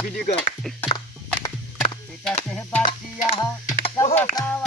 Video কর পিতা সে বাচিয়া কবা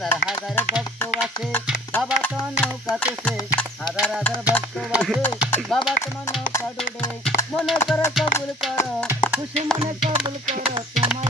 হাজার হাজার ভক্ত আছে বাবা তো নৌকাতে সে হাজার হাজার ভক্ত আছে বাবা তোমার নৌকা ডুবে। মনে করে কবুল করো, খুশি মনে কবুল করো, তোমার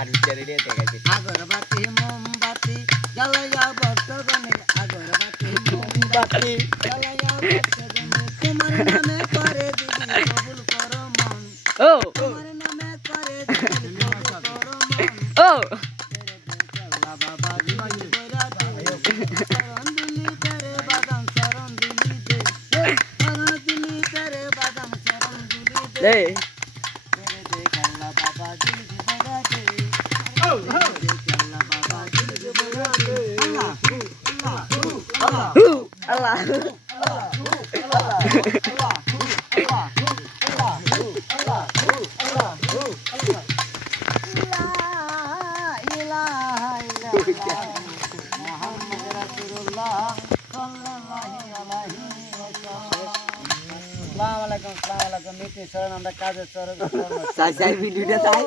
আগরবাতি মোমবাতি জ্বালাইয়া ভক্তগণে আগরবাতি মোমবাতি জ্বালাইয়া ভক্তগণে তোমার নামে করে দিদি কবুল করো মন ও তোমার নামে করে দিদি কবুল করো মন ও বাবা দিদি বইরা দে শরণ আল্লাহ। আসসালামু আলাইকুম আসসালামু আলাইকুম মিটি সরেন আমরা কাজে সরেন চাই চাই ভিডিওটা চাই